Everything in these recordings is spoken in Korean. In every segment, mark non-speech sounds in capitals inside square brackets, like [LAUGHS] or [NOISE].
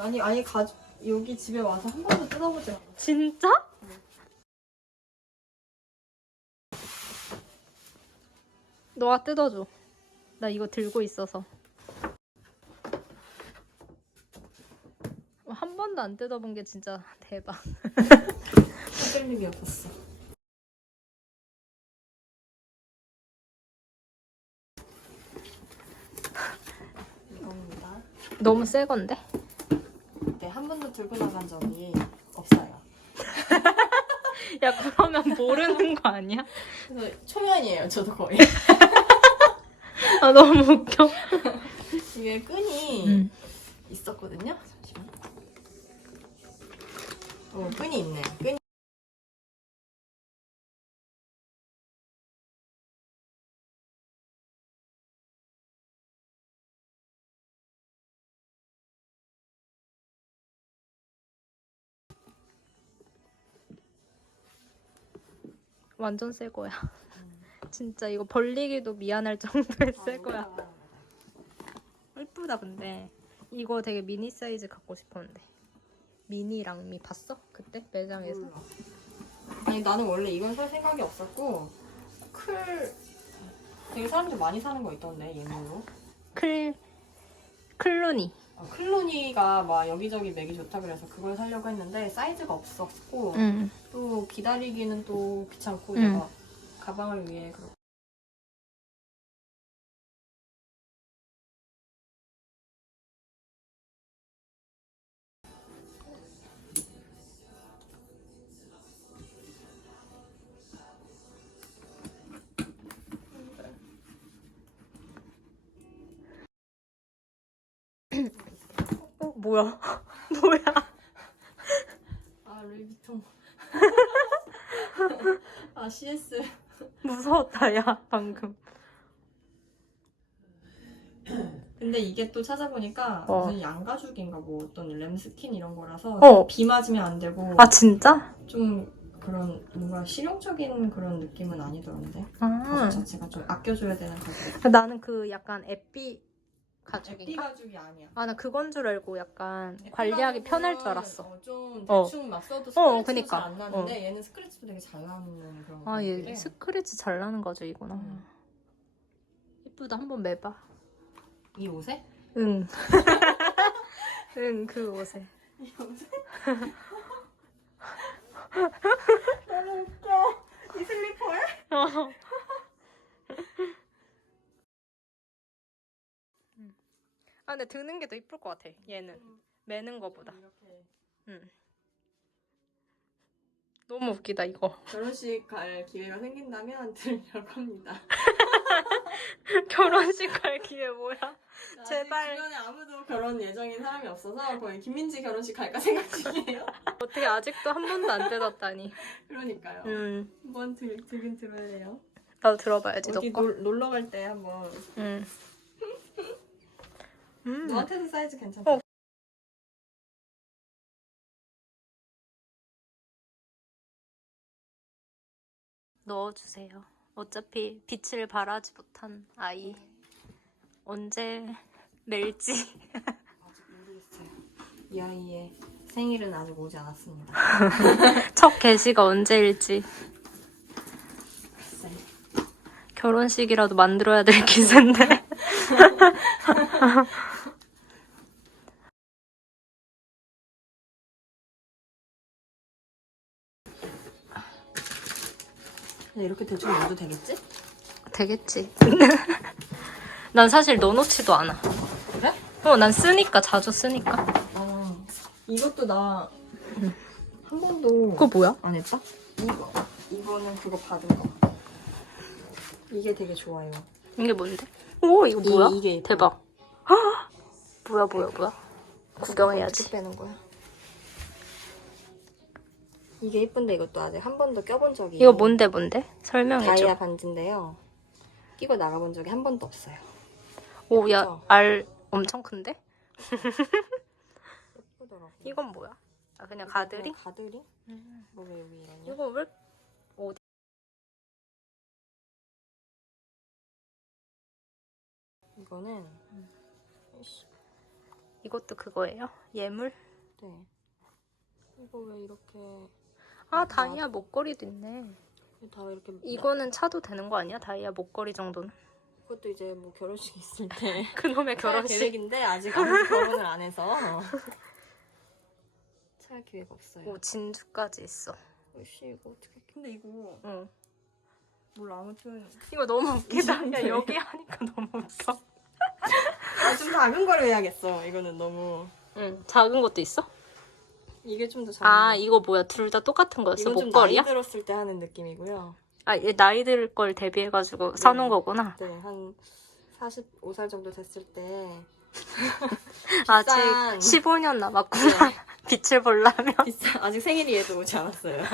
아니 아니 가 여기 집에 와서 한 번도 뜯어보지 않았어. 진짜? 너가 뜯어줘. 나 이거 들고 있어서. 한 번도 안 뜯어본 게 진짜 대박. 일이 없었어. 이겁니다. 너무 새 건데? 네, 한 번도 들고 나간 적이 없어요. [LAUGHS] 야 그러면 모르는 거 아니야? 그래서 초면이에요, 저도 거의. [LAUGHS] 아 너무 웃겨. 이게 끈이 음. 있었거든요. 잠시만. 어, 끈이 있네요. 끈이. 완전 새 거야. [LAUGHS] 진짜 이거 벌리기도 미안할 정도의 새 거야. 예쁘다 근데 이거 되게 미니 사이즈 갖고 싶었는데 미니랑 미 봤어? 그때 매장에서? 몰라. 아니 나는 원래 이건 살 생각이 없었고 클 되게 사람들 많이 사는 거 있던데 예물로. 클 클루니 어, 클로니가 막 여기저기 맥이 좋다 그래서 그걸 사려고 했는데 사이즈가 없었고 응 또 기다리기는 또 귀찮고 음. 내가 가방을 위해 그렇게 어 뭐야? [LAUGHS] 뭐야? 아 루이비통 [LAUGHS] 아 CS 무서웠다 야 방금 근데 이게 또 찾아보니까 어. 무슨 양가죽인가 뭐 어떤 램스킨 이런 거라서 어. 비 맞으면 안 되고 아 진짜? 좀 그런 뭔가 실용적인 그런 느낌은 아니더라는데 아 가죽 자체가 좀 아껴줘야 되는 가죽 나는 그 약간 에피 가죽인가? 가죽이 아니야 아 나 그건 줄 알고 약간 관리하기 편할 줄 알았어 어, 좀 어. 대충 막 써도 어, 그니까. 잘안 나는데 얘는 스크래치도 되게 잘 나는 그런 아 얘. 스크래치 잘 나는 가죽이구나 음. 이쁘다 한번 매봐 이 옷에? 응. [LAUGHS] 응, 그 옷에. 이 옷에? 너무 [LAUGHS] 웃겨 이 슬리퍼에? 아, 근데 드는 게 더 이쁠 것 같아, 얘는. 매는 거보다. 이렇게 응. 너무 웃기다, 이거. 결혼식 갈 기회가 생긴다면 들려고 합니다 [LAUGHS] 결혼식 갈 기회 뭐야? 아직 제발. 주변에 아무도 결혼 예정인 사람이 없어서 거의 김민지 결혼식 갈까 생각 중이에요 [LAUGHS] 어떻게 아직도 한 번도 안 뜯었다니. 그러니까요 응. 한번 들, 들긴 들어야 돼요 나도 들어봐야지, 너 어디 거. 놀, 놀러 갈 때 한번 응. 음. 너한테도 사이즈 괜찮다 어. 넣어주세요. 어차피 빛을 발하지 못한 아이. 언제 멜지? [LAUGHS] 아직 모르겠어요 이 아이의 생일은 아직 오지 않았습니다 [LAUGHS] 첫 개시가 언제일지. 글쎄. 결혼식이라도 만들어야 될 기세인데. [LAUGHS] 그냥 이렇게 대충 넣어도 되겠지? 되겠지. [LAUGHS] 난 사실 넣어놓지도 않아. 그래? 어, 난 쓰니까, 자주 쓰니까. 아 이것도 나 한 응. 번도 그거 뭐야? 안 했다? 이거 이거는 그거 받은 거 이게 되게 좋아요 이게 뭔데? 오, 이거 뭐야? 이, 이게 대박. 헉! [GASPS] 뭐야, 뭐야, 뭐야? 구경해야지. 어떻게 빼는 거야? 이게 예쁜데 이것도 아직 한 번도 껴본 적이 이거 뭔데, 뭔데? 설명해줘. 다이아 반지인데요 끼고 나가본 적이 한 번도 없어요 오, 야, 예쁘죠? 알 엄청 큰데? [LAUGHS] 예쁘더라고 이건 뭐야? 아, 그냥 가드리? 가드리? 음. 뭐왜 여기 이러냐 이거 왜 어디? 이거는 이씨, 이것도 그거예요? 예물? 네. 이거 왜 이렇게 아 다이아 목걸이도 있네. 다 이렇게 이거는 차도 되는 거 아니야? 다이아 목걸이 정도는? 그것도 이제 뭐 결혼식 있을 때 [LAUGHS] 그놈의 찰 결혼식. 계획인데 아직 아무도 결혼을 안 해서 [LAUGHS] [LAUGHS] 찰 기회가 없어요. 오 진주까지 있어. 씨 이거 어떻게? 근데 이거 응. 몰라 아무튼 이거 너무 웃기다. 야. 여기 하니까 너무 웃겨. 아, 좀 작은 거로 해야겠어. 이거는 너무 응. 작은 것도 있어? 이게 좀더 작은. 아 거. 이거 뭐야? 둘 다 똑같은 거였어? 이건 좀 목걸이야? 나이 들었을 때 하는 느낌이고요. 아, 얘 나이 들 걸 대비해가지고 사놓은 거구나. 네, 한 45살 정도 됐을 때 [LAUGHS] 아직 비싼- 15년 남았구나. [LAUGHS] 빛을 보려면. 비싸 아직 생일이 얘도 오지 않았어요. [LAUGHS]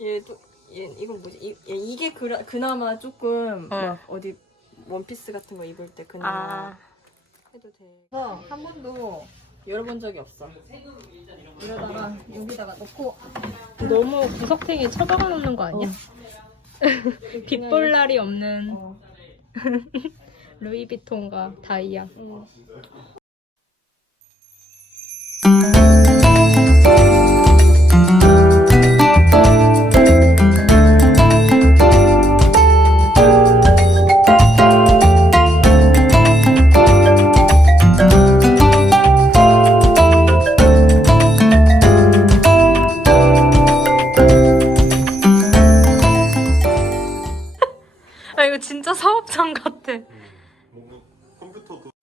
얘도 얘 이건 뭐지? 이, 얘, 이게 그라, 그나마 조금 막 어디 원피스 같은 거 입을 때 그나마 아, 해도 돼. 한 번도 열어본 적이 없어. 이러다가 여기다가 넣고 너무 구석탱이 쳐박아 놓는 거 아니야? 빛볼 날이 없는 어. [LAUGHS] 루이비통과 다이아. 음. 뭔가 컴퓨터도